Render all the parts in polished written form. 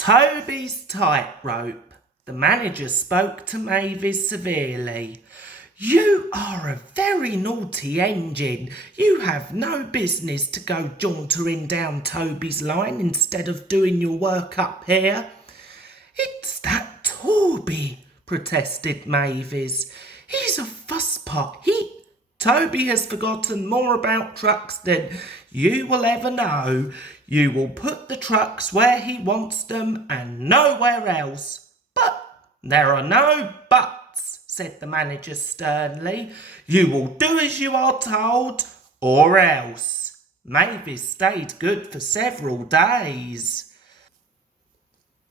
Toby's tightrope. The manager spoke to Mavis severely. You are a very naughty engine. You have no business to go jauntering down Toby's line instead of doing your work up here. It's that Toby, protested Mavis. He's a fusspot. Toby has forgotten more about trucks than you will ever know. You will put the trucks where he wants them and nowhere else. But there are no buts, said the manager sternly. You will do as you are told, or else. Mavis stayed good for several days.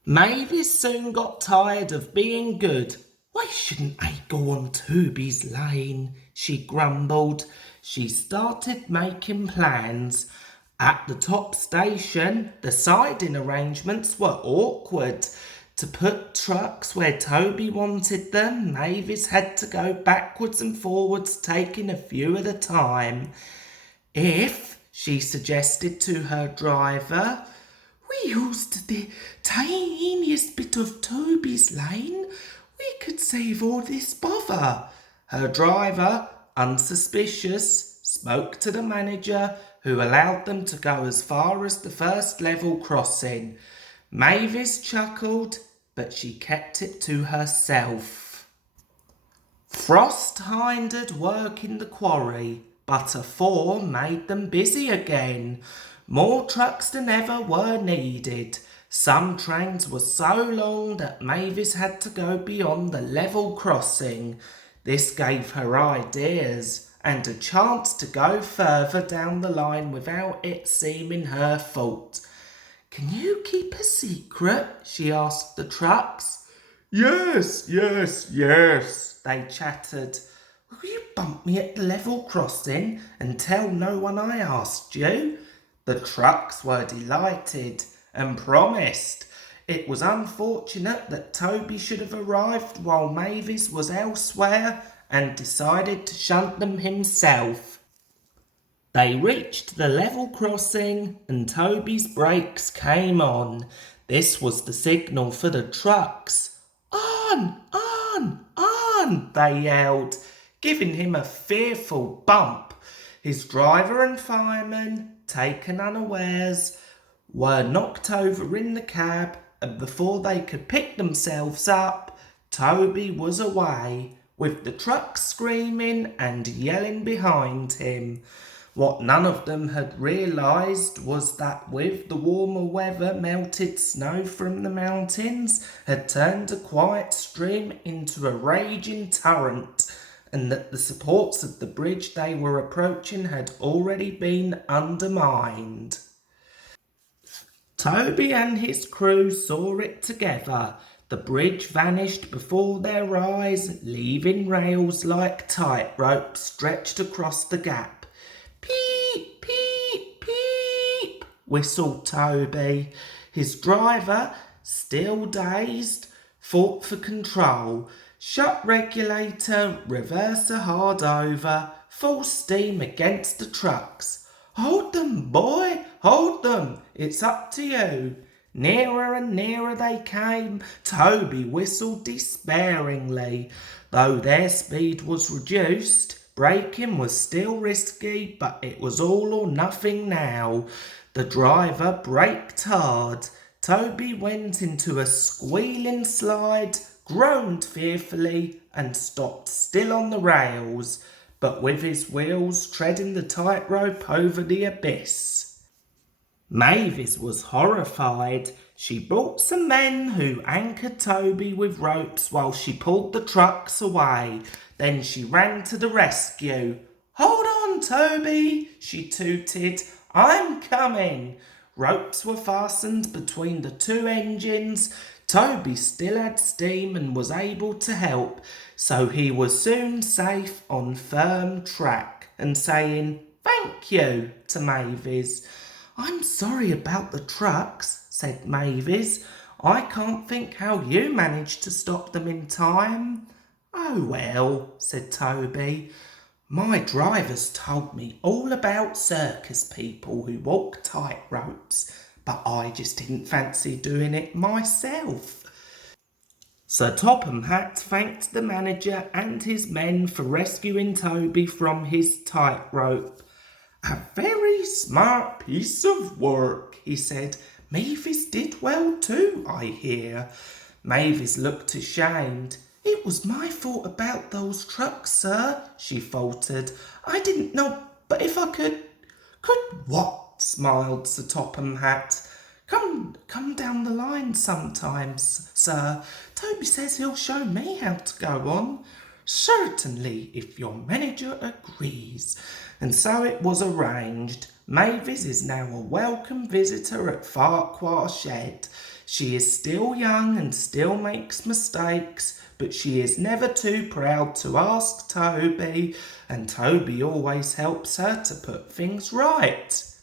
Mavis soon got tired of being good. Why shouldn't I go on Toby's lane? She grumbled. She started making plans. At the top station, the siding arrangements were awkward. To put trucks where Toby wanted them, Mavis had to go backwards and forwards, taking a few at a time. If, she suggested to her driver, we used the tiniest bit of Toby's lane, we could save all this bother. Her driver, unsuspicious, spoke to the manager, who allowed them to go as far as the first level crossing. Mavis chuckled, but she kept it to herself. Frost hindered work in the quarry, but a thaw made them busy again. More trucks than ever were needed. Some trains were so long that Mavis had to go beyond the level crossing. This gave her ideas and a chance to go further down the line without it seeming her fault. Can you keep a secret? She asked the trucks. Yes, they chattered. Will you bump me at the level crossing and tell no one I asked you? The trucks were delighted and promised. It was unfortunate that Toby should have arrived while Mavis was elsewhere and decided to shunt them himself. They reached the level crossing and Toby's brakes came on. This was the signal for the trucks. On, they yelled, giving him a fearful bump. His driver and fireman, taken unawares, were knocked over in the cab, and before they could pick themselves up, Toby was away, with the trucks screaming and yelling behind him. What none of them had realised was that with the warmer weather, melted snow from the mountains had turned a quiet stream into a raging torrent, and that the supports of the bridge they were approaching had already been undermined. Toby and his crew saw it together. The bridge vanished before their eyes, leaving rails like tightrope stretched across the gap. Peep, peep, peep, whistled Toby. His driver, still dazed, fought for control. Shut regulator, reverser hard over, full steam against the trucks. Hold them, boy, hold them, it's up to you. Nearer and nearer they came. Toby whistled despairingly. Though their speed was reduced, braking was still risky, but it was all or nothing now. The driver braked hard. Toby went into a squealing slide, groaned fearfully, and stopped still on the rails, but with his wheels treading the tightrope over the abyss. Mavis was horrified. She brought some men who anchored Toby with ropes while she pulled the trucks away. Then she ran to the rescue. Hold on, Toby, she tooted. I'm coming. Ropes were fastened between the two engines. Toby still had steam and was able to help, so he was soon safe on firm track and saying, "Thank you," to Mavis. "I'm sorry about the trucks," said Mavis. "I can't think how you managed to stop them in time." "Oh well," said Toby. "My drivers told me all about circus people who walk tight ropes, but I just didn't fancy doing it myself. Sir Topham Hatt thanked the manager and his men for rescuing Toby from his tightrope. "A very smart piece of work," he said. "Mavis did well too, I hear." Mavis looked ashamed. "It was my fault about those trucks, sir," she faltered. "I didn't know, but if I could—" "Could what?" smiled Sir Topham Hatt. Come down the line sometimes, sir. Toby says he'll show me how to go on." "Certainly, if your manager agrees." And so it was arranged. Mavis is now a welcome visitor at Farquhar Shed. She is still young and still makes mistakes, but she is never too proud to ask Toby, and Toby always helps her to put things right.